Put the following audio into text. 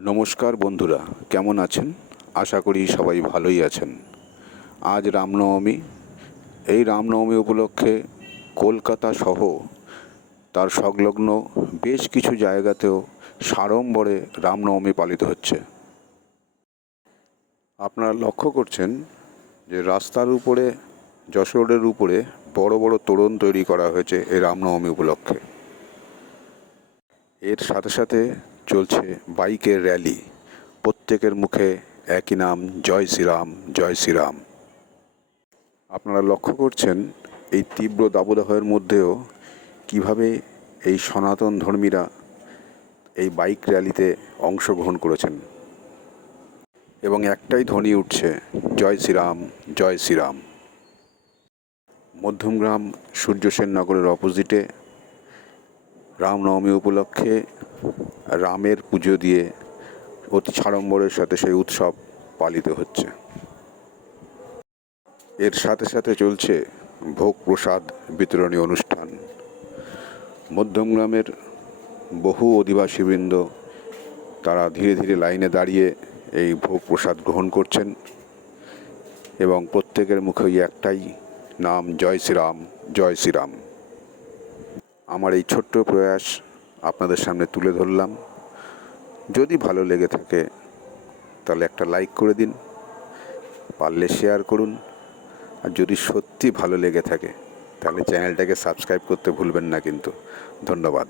নমস্কার বন্ধুরা, কেমন আছেন? আশা করি সবাই ভালোই আছেন। আজ রামনবমী। এই রামনবমী উপলক্ষে কলকাতা সহ তার সংলগ্ন বেশ কিছু জায়গাতেও সাড়ম্বরে রামনবমী পালিত হচ্ছে। আপনারা লক্ষ্য করছেন যে রাস্তার উপরে, যশোর রোডের উপরে বড় বড় তোরণ তৈরি করা হয়েছে এই রামনবমী উপলক্ষে। এর সাথে সাথে চলছে বাইকের র্যালি। প্রত্যেকের মুখে একই নাম, জয় শ্রীরাম, জয় শ্রীরাম। আপনারা লক্ষ্য করছেন এই তীব্র দাবদাহের মধ্যেও কিভাবে এই সনাতন ধর্মীরা এই বাইক র্যালিতে অংশগ্রহণ করেছেন এবং একটাই ধ্বনি উঠছে, জয় শ্রীরাম, জয় শ্রীরাম। মধ্যমগ্রাম সূর্যসেন নগরের অপোজিটে রামনবমী উপলক্ষে রামের পুজো দিয়ে অতি সাড়ম্বরের সাথে সেই উৎসব পালিত হচ্ছে। এর সাথে সাথে চলছে ভোগ প্রসাদ বিতরণী অনুষ্ঠান। মধ্যমগ্রামের বহু অধিবাসীবৃন্দ তারা ধীরে ধীরে লাইনে দাঁড়িয়ে এই ভোগ প্রসাদ গ্রহণ করছেন এবং প্রত্যেকের মুখেই একটাই নাম, জয় শ্রীরাম, জয় শ্রীরাম। আমার এই ছোট্ট প্রয়াস আপনাদের সামনে তুলে ধরলাম। যদি ভালো লেগে থাকে তাহলে একটা লাইক করে দিন, পারলে শেয়ার করুন, আর যদি সত্যি ভালো লেগে থাকে তাহলে চ্যানেলটাকে সাবস্ক্রাইব করতে ভুলবেন না কিন্তু। ধন্যবাদ।